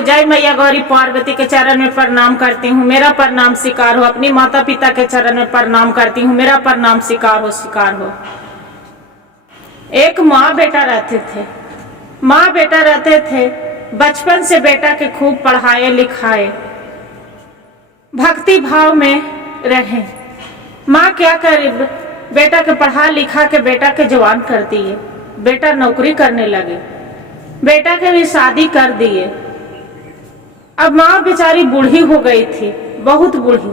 महादेव, जय मैया गौरी पार्वती के चरण में प्रणाम करती हूँ, मेरा प्रणाम स्वीकार हो। अपनी माता पिता के चरण में प्रणाम करती हूँ, मेरा प्रणाम स्वीकार हो, स्वीकार हो। एक माँ बेटा रहते थे, माँ बेटा रहते थे। बचपन से बेटा के खूब पढ़ाए लिखाए, भक्ति भाव में रहे। माँ क्या करे, बेटा के पढ़ा लिखा के बेटा के जवान कर दिए। बेटा नौकरी करने लगे, बेटा के भी शादी कर दिए। अब माँ बेचारी बूढ़ी हो गई थी, बहुत बूढ़ी।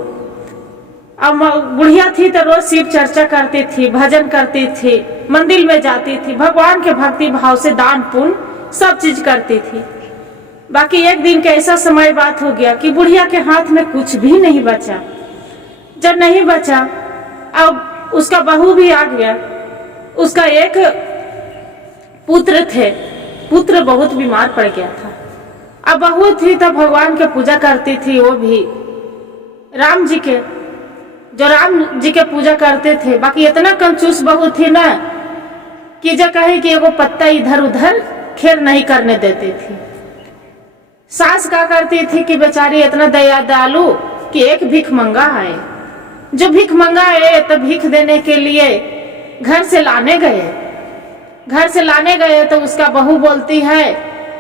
अब बुढ़िया थी तो रोज शिव चर्चा करती थी, भजन करती थी, मंदिर में जाती थी, भगवान के भक्ति भाव से दान पुण्य सब चीज करती थी। बाकी एक दिन का ऐसा समय बात हो गया कि बुढ़िया के हाथ में कुछ भी नहीं बचा। जब नहीं बचा, अब उसका बहू भी आ गया। उसका एक पुत्र थे, पुत्र बहुत बीमार पड़ गया था। अब बहू थी तो भगवान के पूजा करती थी, वो भी राम जी के, जो राम जी के पूजा करते थे। बाकी इतना कंजूस बहू थी ना कि जो कहे कि एगो पत्ता इधर उधर खेर नहीं करने देती थी। सास क्या करती थी कि बेचारी इतना दया दयालु कि एक भीख मंगा आए, जो भीख मंगा आए तो भीख देने के लिए घर से लाने गए। घर से लाने गए तो उसका बहू बोलती है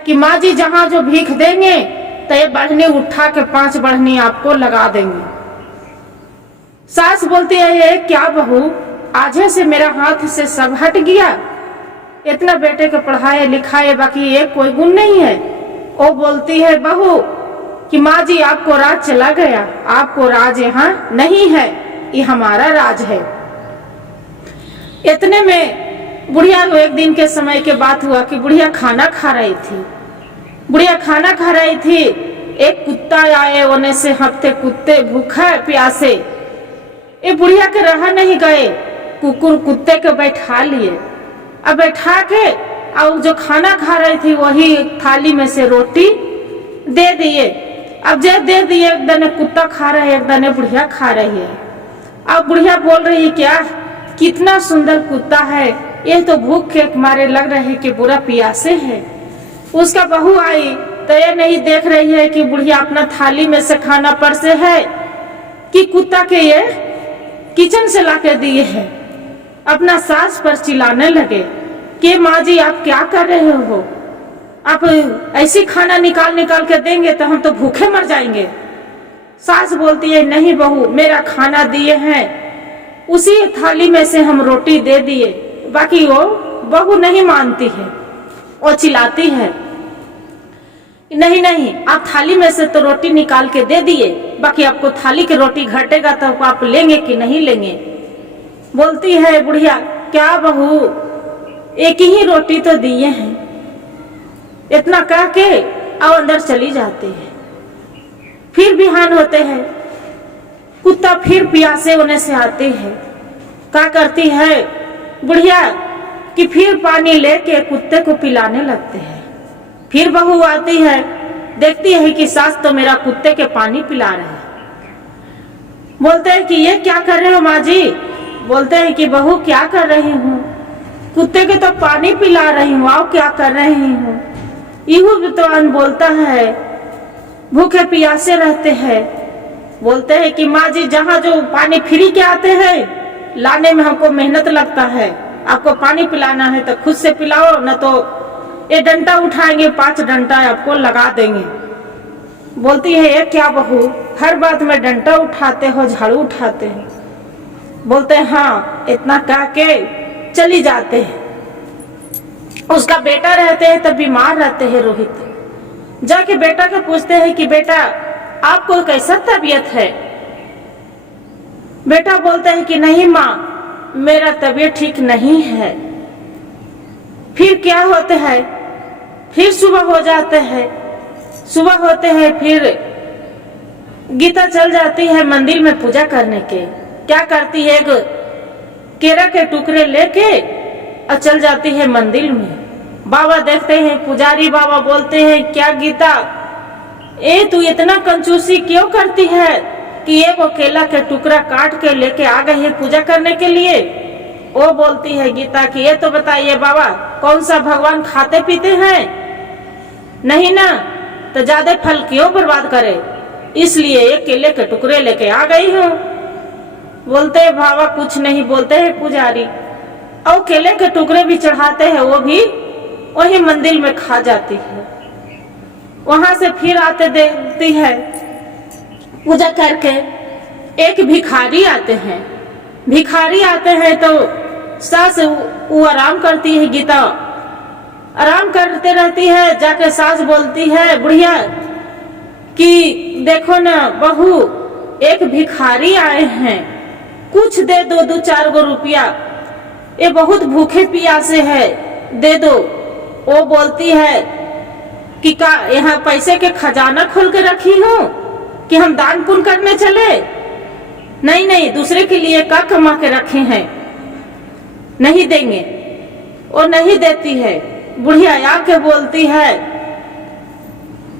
कि माँ जी जहाँ जो भीख देंगे तो ये बढ़नी उठा के 5 बढ़नी आपको लगा देंगे। सास बोलती है ये क्या बहू, आजे से मेरा हाथ से सब हट गया, इतना बेटे को पढ़ाए लिखाए बाकी एक कोई गुण नहीं है। वो बोलती है बहू कि माँ जी आपको राज चला गया, आपको राज यहाँ नहीं है, ये हमारा राज है। इतने में बुढ़िया को एक दिन के समय के बात हुआ कि बुढ़िया खाना खा रही थी। बुढ़िया खाना खा रही थी, एक कुत्ता आए, ओने से हफ्ते कुत्ते भूखे प्यासे, ये बुढ़िया के रह नहीं गए, कुकुर कुत्ते को बैठा लिए। अब बैठा के और जो खाना खा रही थी वही थाली में से रोटी दे दिए। अब जब दे दिए, एक दने कुत्ता खा रहा है, एक दने बुढ़िया खा रही है। अब बुढ़िया बोल रही है क्या कितना सुंदर कुत्ता है, ये तो भूख के मारे लग रहे कि बुरा प्यासे है। उसका बहू आई तो ये नहीं देख रही है कि बुढ़िया अपना थाली में से खाना परसे है कि कुत्ता के ये किचन से लाके दिए है। अपना सास पर चिल्लाने लगे कि माँ जी आप क्या कर रहे हो, आप ऐसी खाना निकाल निकाल के देंगे तो हम तो भूखे मर जाएंगे। सास बोलती है नहीं बहू, मेरा खाना दिए हैं, उसी थाली में से हम रोटी दे दिए। बाकी वो बहू नहीं मानती है, वो चिल्लाती है नहीं नहीं, आप थाली में से तो रोटी निकाल के दे दिए, बाकी आपको थाली की रोटी घटेगा तो आप लेंगे कि नहीं लेंगे। बोलती है बुढ़िया क्या बहू, एक ही रोटी तो दिए हैं। इतना कह के और अंदर चली जाते हैं। फिर बिहान होते हैं, कुत्ता फिर प्यासे होने से आते हैं। क्या करती है बुढ़िया कि फिर पानी लेके कुत्ते को पिलाने लगते हैं। फिर बहू आती है, देखती है कि सास तो मेरा कुत्ते के पानी पिला रहे हैं। बोलते हैं कि ये क्या कर रहे हो माँ जी। बोलते हैं कि बहू क्या कर रही हूँ, कुत्ते के तो पानी पिला रही हूँ, आओ क्या कर रही हूँ। इहू विद्वान बोलता है भूखे प्यासे रहते हैं। बोलते हैं कि माँ जी जहाँ जो पानी फ्री के आते हैं लाने में हमको मेहनत लगता है, आपको पानी पिलाना है तो खुद से पिलाओ, न तो ये डंडा उठाएंगे 5 डंडा आपको लगा देंगे। बोलती है ये क्या बहू, हर बात में डंडा उठाते हो, झाड़ू उठाते हो। बोलते हैं हाँ, इतना कह के चली जाते हैं। उसका बेटा रहते हैं तब बीमार रहते हैं रोहित। जाके बेटा को पूछते हैं कि बेटा आपको कैसा तबीयत है। बेटा बोलता है कि नहीं माँ, मेरा तबीयत ठीक नहीं है। फिर क्या होते हैं, फिर सुबह हो जाते हैं। सुबह होते हैं फिर गीता चल जाती है मंदिर में पूजा करने के। क्या करती है, एक केरा के टुकड़े लेके और चल जाती है मंदिर में। बाबा देखते हैं, पुजारी बाबा बोलते हैं क्या गीता, ए तू इतना कंजूसी क्यों करती है कि एक केला के टुकड़ा काट के लेके आ गई है पूजा करने के लिए। वो बोलती है गीता कि ये तो बताइए बाबा, कौन सा भगवान खाते पीते हैं? नहीं ना, तो ज्यादा फल क्यों बर्बाद करे, इसलिए एक केले के टुकड़े लेके आ गई हूँ। बोलते हैं बाबा कुछ नहीं, बोलते हैं पुजारी, और केले के टुकड़े भी चढ़ाते हैं, वो भी वही मंदिर में खा जाती है। वहां से फिर आते देखती है पूजा करके, एक भिखारी आते हैं। भिखारी आते हैं तो सास वो आराम करती है, गीता आराम करते रहती है। जाके सास बोलती है बुढ़िया कि देखो ना बहू, एक भिखारी आए हैं, कुछ दे दो, 2-4 गो रुपया, ये बहुत भूखे प्यासे है, दे दो। वो बोलती है कि का यहाँ पैसे के खजाना खोल के रखी हूँ कि हम दान पुण्य करने चले? नहीं नहीं, दूसरे के लिए का कमा के रखे हैं, नहीं देंगे। वो नहीं देती है। बुढ़िया आके बोलती है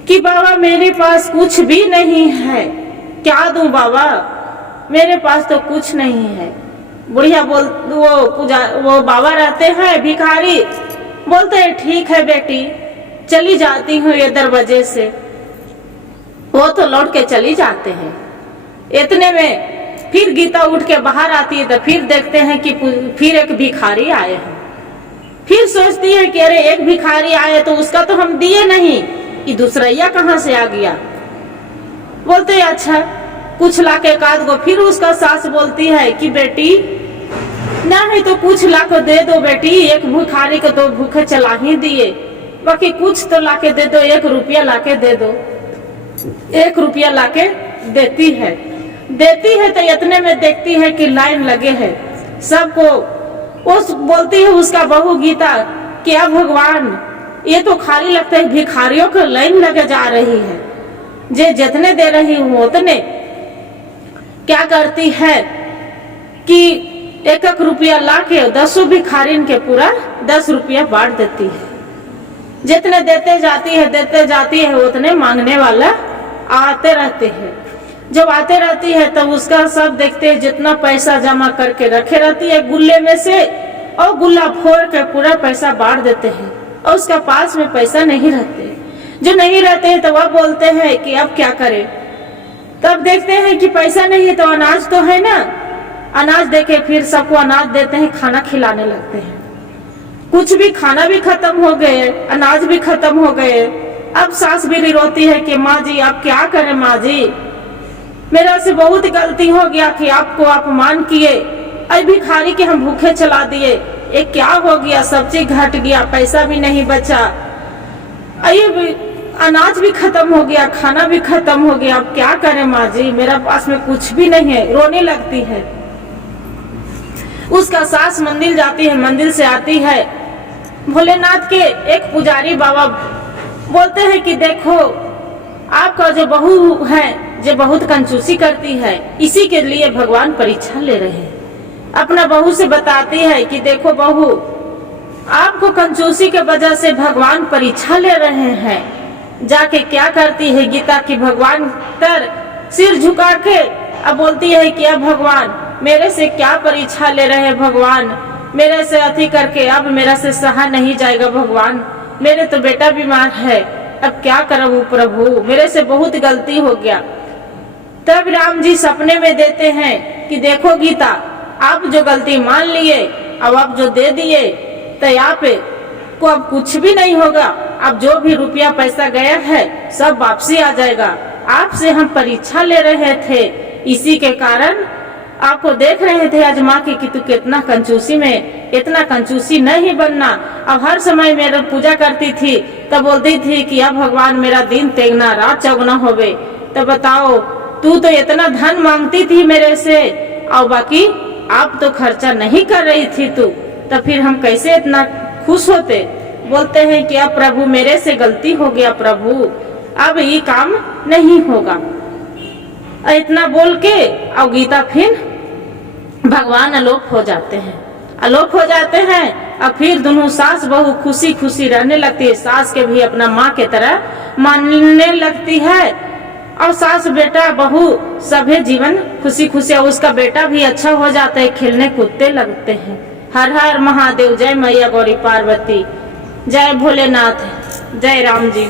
कि बाबा मेरे पास कुछ भी नहीं है, क्या दूं बाबा, मेरे पास तो कुछ नहीं है। बुढ़िया वो बाबा रहते हैं भिखारी, बोलते हैं ठीक है बेटी, चली जाती हूँ ये दरवाजे से। वो तो लौट के चली जाते हैं। इतने में फिर गीता उठ के बाहर आती है तो फिर देखते हैं कि फिर एक भिखारी आए हैं। फिर सोचती है कि अरे एक भिखारी आए तो उसका तो हम दिए नहीं, ये दूसरैया कहाँ से आ गया। बोलते हैं अच्छा कुछ लाके काद गो। फिर उसका सास बोलती है कि बेटी नहीं तो कुछ लाके दे दो बेटी, एक भिखारी को तो भूखे चला ही दिए, बाकी कुछ तो लाके दे दो, 1 रुपया लाके दे दो। 1 रुपया लाके देती है तो इतने में देखती है कि लाइन लगे है सबको। वो बोलती है उसका बहू गीता, क्या भगवान, ये तो खाली लगता है, भिखारियों को लाइन लगे जा रही है, जे जितने दे रही हूँ उतने। क्या करती है कि 1-1 रुपया लाके 10 भिखारिन के पूरा 10 रुपया बांट देती है। जितने देते जाती है उतने मांगने वाला आते रहते हैं। जब आते रहती है तब उसका सब देखते हैं, जितना पैसा जमा करके रखे रहती है गुल्ले में से, और गुल्ला फोड़ के पूरा पैसा बांट देते हैं। और उसका पास में पैसा नहीं रहते, जो नहीं रहते हैं तो वह बोलते हैं कि अब क्या करें। तब देखते हैं कि पैसा नहीं है तो अनाज तो है ना, अनाज देके फिर सबको अनाज देते हैं, खाना खिलाने लगते हैं। कुछ भी खाना भी खत्म हो गए, अनाज भी खत्म हो गए। अब सास भी रोती है कि माँ जी आप क्या करें, माँ जी मेरा से बहुत गलती हो गया कि आपको अपमान किए, अरे भिखारी के हम भूखे चला दिए, ये क्या हो गया, सब्जी घट गया, पैसा भी नहीं बचा, अरे अनाज भी खत्म हो गया, खाना भी खत्म हो गया, अब क्या करें माँ जी, मेरा पास में कुछ भी नहीं है। रोने लगती है। उसका सास मंदिर जाती है, मंदिर से आती है, भोलेनाथ के एक पुजारी बाबा बोलते हैं कि देखो आपका जो बहू है जो बहुत कंजूसी करती है, इसी के लिए भगवान परीक्षा ले रहे हैं। अपना बहू से बताती है कि देखो बहू, आपको कंजूसी के वजह से भगवान परीक्षा ले रहे हैं। जाके क्या करती है गीता की भगवान तर सिर झुका के अब बोलती है कि अब भगवान मेरे से क्या परीक्षा ले रहे हैं, भगवान मेरे से अति करके अब मेरा से सहा नहीं जाएगा, भगवान मेरे तो बेटा बीमार है, अब क्या करूं प्रभु, मेरे से बहुत गलती हो गया। तब राम जी सपने में देते हैं कि देखो गीता, आप जो गलती मान लिए, अब आप जो दे दिए तो आप को अब कुछ भी नहीं होगा, अब जो भी रुपया पैसा गया है सब वापसी आ जाएगा। आपसे हम परीक्षा ले रहे थे, इसी के कारण आपको देख रहे थे आजमा के कि तू कितना कंजूसी में, इतना कंजूसी नहीं बनना। अब हर समय मेरा पूजा करती थी तब बोलती थी कि अब भगवान मेरा दिन तेगना रात चौगना होवे। तो बताओ तू तो इतना धन मांगती थी मेरे से और बाकी आप तो खर्चा नहीं कर रही थी तू, तो फिर हम कैसे इतना खुश होते। बोलते हैं कि अब प्रभु मेरे से गलती हो गया, प्रभु अब ये काम नहीं होगा। इतना बोल के और गीता फिर भगवान आलोक हो जाते हैं, आलोक हो जाते हैं। और फिर दोनों सास बहू खुशी खुशी रहने लगती है, सास के भी अपना माँ के तरह मानने लगती है और सास बेटा बहू सभी जीवन खुशी खुशी, उसका बेटा भी अच्छा हो जाता है, खेलने कूदते लगते हैं। हर हर महादेव, जय मैया गौरी पार्वती, जय भोलेनाथ, जय राम जी।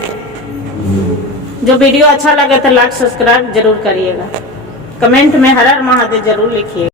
जो वीडियो अच्छा लगे तो लाइक सब्सक्राइब जरूर करिएगा, कमेंट में हर हर महादेव जरूर लिखिएगा।